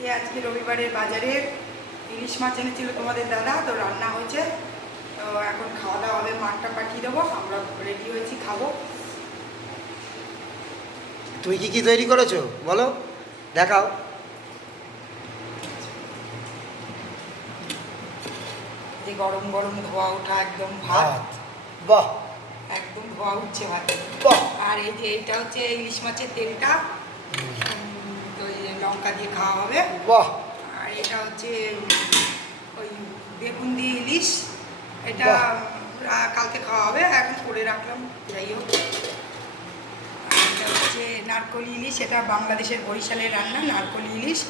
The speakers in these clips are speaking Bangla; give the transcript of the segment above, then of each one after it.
যে আজকে রবিবারের বাজারে ইলিশ মাছ এনেছিল তোমাদের দাদা, তো রান্না হয়েছে। তো এখন খাওয়া দাওয়া হবে, মাঠটা পাঠিয়ে দেবো, আমরা রেডি হয়েছি, খাবো। তুমি কি কি তৈরি করেছো বলো, দেখাও। যে গরম গরম ধোয়া ওঠা একদম ভাত, বাহ, একদম ধোয়া উঠছে ভাত। বাহ। আর এই যে এটা হচ্ছে ইলিশ মাছের তেলটা, তো এই লঙ্কা দিয়ে খাওয়া হবে। বাহ। আর এটা হচ্ছে ওই বেগুন দিয়ে ইলিশ, এটা কালকে খাওয়া হবে, এখন করে রাখলাম, যাই হোক। আর এটা হচ্ছে নারকোল ইলিশ, এটা বাংলাদেশের বরিশালের রান্না। নারকোল ইলিশ,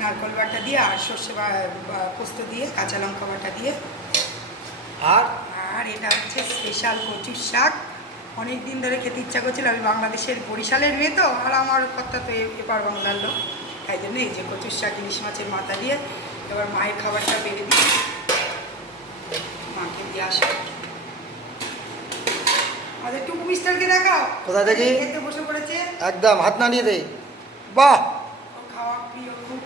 নারকোল বাটা দিয়ে আর সর্ষে পোস্ত দিয়ে, কাঁচা লঙ্কা বাটা দিয়ে। আর আর এটা হচ্ছে স্পেশাল কচুর শাক, অনেক দিন ধরে খেতে ইচ্ছা করছিল। আমি বাংলাদেশের বরিশালের মেয়ে তো, আর আমার কথা তো এপার বাংলার লোক, তাই জন্য এই যে কচুর শাক ইলিশ মাছের মাথা দিয়ে। এবার মায়ের খাবারটা বেড়ে দিই, মাকে দিয়ে আসো। আমাদের টুকু মিস্টারকে দেখাও, কোথা থেকে খেতে বসে পড়েছে, একদম হাত নাড়িয়ে দে। বাহ। ওর খাওয়া প্রিয় খুব।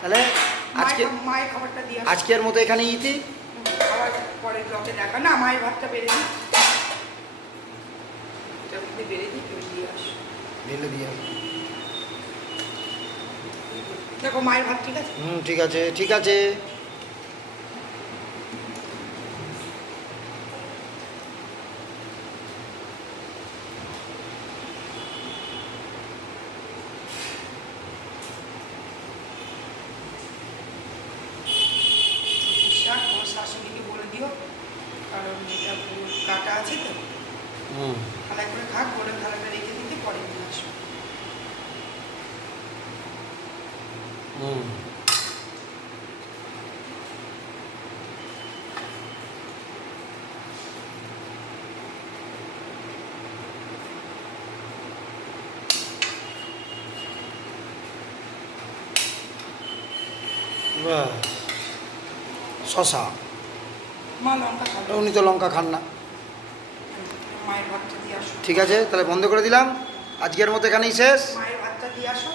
তাহলে আজকে মায়ের খাবারটা দিয়ে আসো। আজকের মতো এখানে ইতি। খাবার পরে ব্লকে দেখা না, মায়ের ভাতটা বেড়ে দিই, এটার মধ্যে বেড়ে দিই, তুমি দিয়ে আসো। ঢেলে দিয়ে। দেখো মায়ের ভাত ঠিক আছে। ঠিক আছে, ঠিক আছে। শাক ওর শাশুড়িকে বলে দিও, কারণ এটা কাটা আছে তো, থালায় করে খাক, বলে থালাটা রেখে দিতে, পরে নিয়ে আসো। শশা, মা লঙ্কা খাবে, উনি তো লঙ্কা খান না। মায়ের ভাতটা দিয়ে আসো। ঠিক আছে, তাহলে বন্ধ করে দিলাম, আজকের মতো এখানেই শেষ। মায়ের ভাতটা দিয়ে আসো।